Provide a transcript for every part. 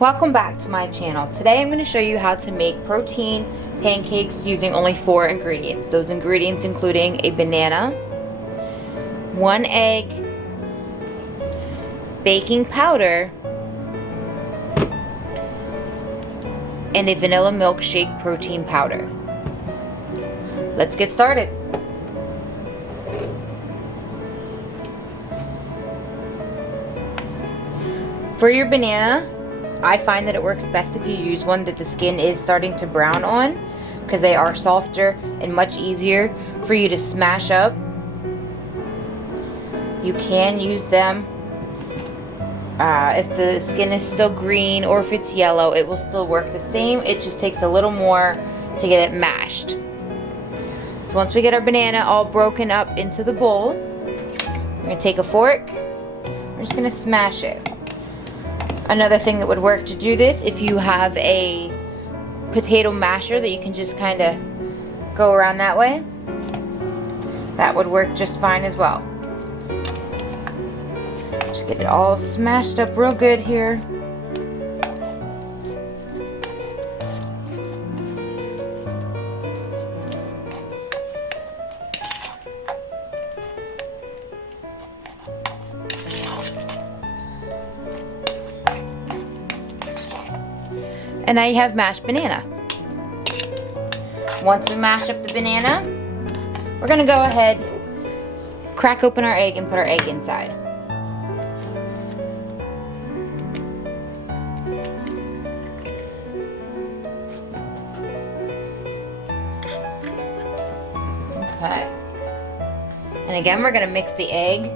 Welcome back to my channel. Today I'm going to show you how to make protein pancakes using only 4 ingredients. Those ingredients including a banana, 1 egg, baking powder, and a vanilla milkshake protein powder. Let's get started. For your banana, I find that it works best if you use one that the skin is starting to brown on, because they are softer and much easier for you to smash up. You can use them if the skin is still green, or if it's yellow, it will still work the same. It just takes a little more to get it mashed. So once we get our banana all broken up into the bowl, we're going to take a fork, we're just going to smash it. Another thing that would work to do this, if you have a potato masher that you can just kind of go around that way, that would work just fine as well. Just get it all smashed up real good here. And now you have mashed banana. Once we mash up the banana, we're going to go ahead, crack open our egg and put our egg inside. Okay. And again, we're going to mix the egg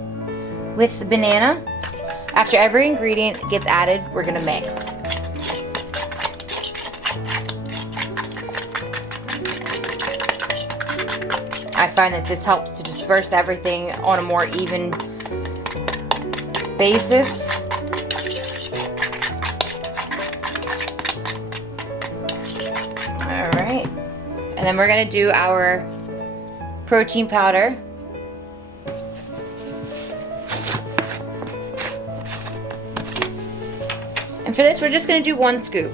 with the banana. After every ingredient gets added, we're going to mix. I find that this helps to disperse everything on a more even basis. Alright, and then we're going to do our protein powder. And for this, we're just going to do 1 scoop.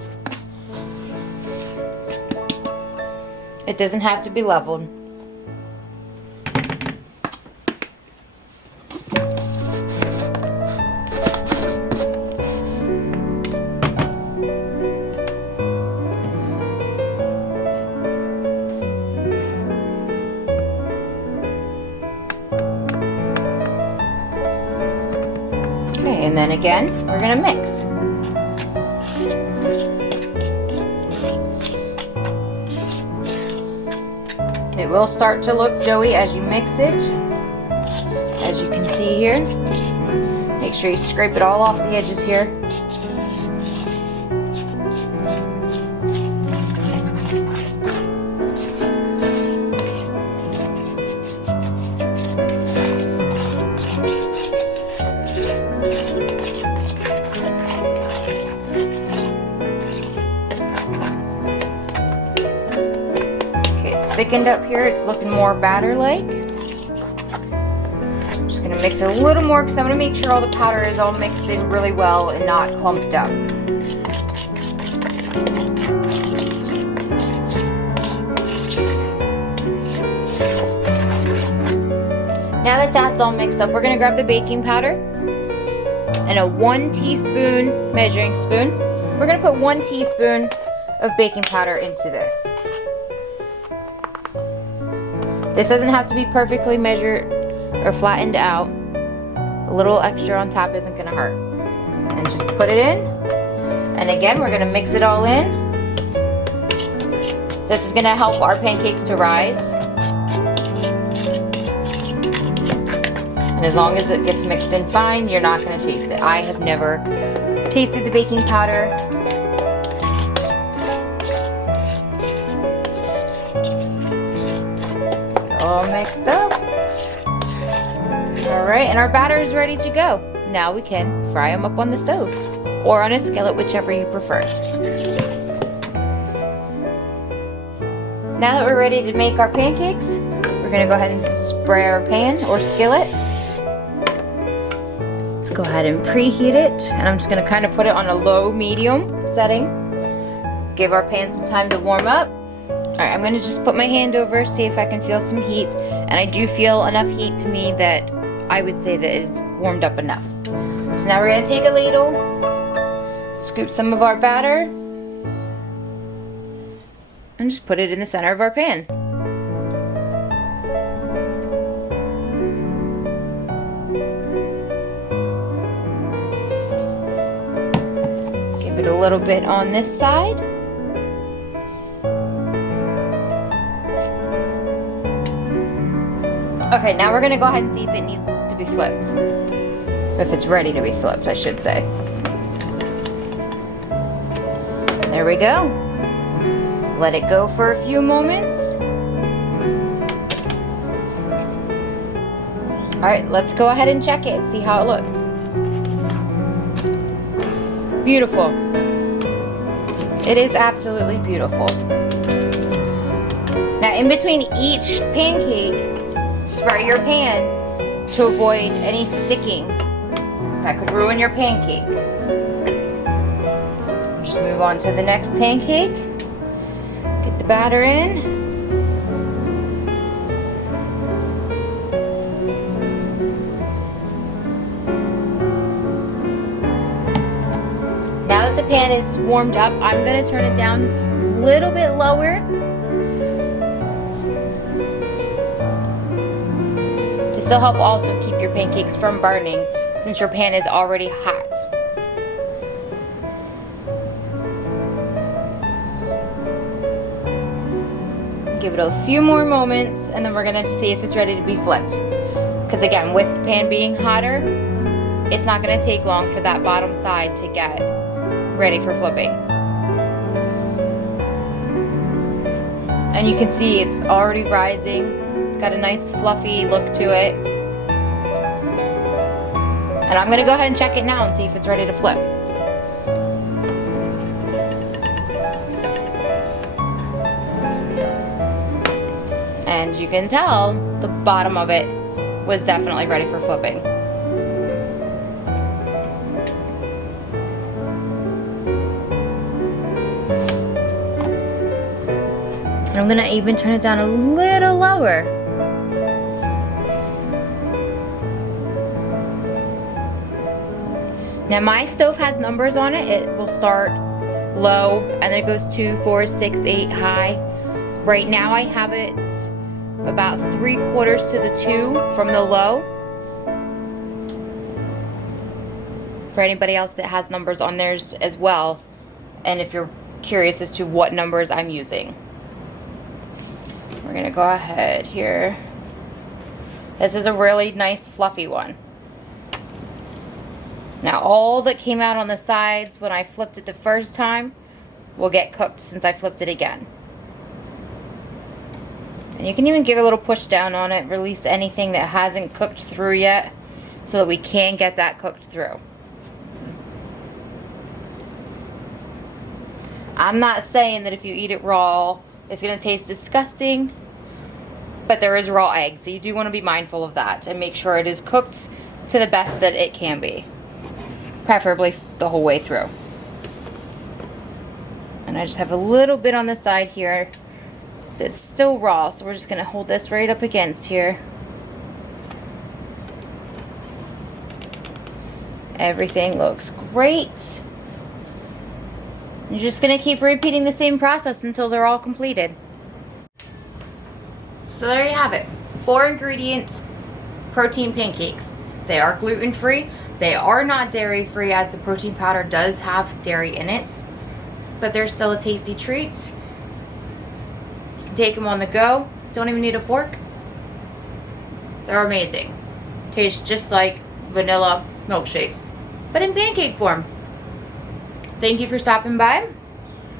It doesn't have to be leveled. And then again, we're going to mix. It will start to look doughy as you mix it, as you can see here. Make sure you scrape it all off the edges here. Thickened up here, it's looking more batter-like. I'm just going to mix it a little more because I want to make sure all the powder is all mixed in really well and not clumped up. Now that that's all mixed up, we're going to grab the baking powder and a 1 teaspoon measuring spoon. We're going to put 1 teaspoon of baking powder into this. This doesn't have to be perfectly measured or flattened out. A little extra on top isn't going to hurt. And just put it in. And again, we're going to mix it all in. This is going to help our pancakes to rise. And as long as it gets mixed in fine, you're not going to taste it. I have never tasted the baking powder. All mixed up. Alright, and our batter is ready to go. Now we can fry them up on the stove or on a skillet, whichever you prefer. Now that we're ready to make our pancakes, we're going to go ahead and spray our pan or skillet. Let's go ahead and preheat it, and I'm just going to kind of put it on a low medium setting. Give our pan some time to warm up. Alright, I'm going to just put my hand over, see if I can feel some heat. And I do feel enough heat to me that I would say that it is warmed up enough. So now we're going to take a ladle, scoop some of our batter, and just put it in the center of our pan. Give it a little bit on this side. Okay, now we're gonna go ahead and see if it needs to be flipped. If it's ready to be flipped, I should say. There we go. Let it go for a few moments. All right, let's go ahead and check it and see how it looks. Beautiful. It is absolutely beautiful. Now, in between each pancake, spray your pan to avoid any sticking that could ruin your pancake. Just move on to the next pancake. Get the batter in. Now that the pan is warmed up, I'm going to turn it down a little bit lower. This will help also keep your pancakes from burning since your pan is already hot. Give it a few more moments and then we're going to see if it's ready to be flipped. Because again, with the pan being hotter, it's not going to take long for that bottom side to get ready for flipping. And you can see it's already rising. It's got a nice fluffy look to it. And I'm going to go ahead and check it now and see if it's ready to flip. And you can tell the bottom of it was definitely ready for flipping. And I'm going to even turn it down a little lower. Now my stove has numbers on it. It will start low and then it goes 2, 4, 6, 8 high. Right now I have it about 3/4 to the 2 from the low. For anybody else that has numbers on theirs as well, and if you're curious as to what numbers I'm using. We're gonna go ahead here. This is a really nice fluffy one. Now all that came out on the sides when I flipped it the first time will get cooked since I flipped it again. And you can even give a little push down on it, release anything that hasn't cooked through yet so that we can get that cooked through. I'm not saying that if you eat it raw, it's going to taste disgusting, but there is raw egg, so you do want to be mindful of that and make sure it is cooked to the best that it can be. Preferably the whole way through. And I just have a little bit on the side here that's still raw, so we're just going to hold this right up against here. Everything looks great. You're just going to keep repeating the same process until they're all completed. So there you have it. 4 ingredient protein pancakes. They are gluten-free. They are not dairy-free, as the protein powder does have dairy in it, but they're still a tasty treat. You can take them on the go. Don't even need a fork. They're amazing. Taste just like vanilla milkshakes, but in pancake form. Thank you for stopping by.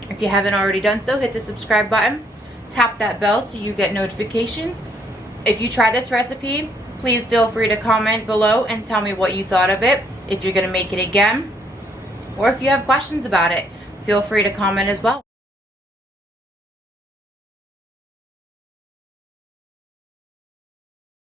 If you haven't already done so, hit the subscribe button. Tap that bell so you get notifications. If you try this recipe, please feel free to comment below and tell me what you thought of it, if you're going to make it again, or if you have questions about it, feel free to comment as well.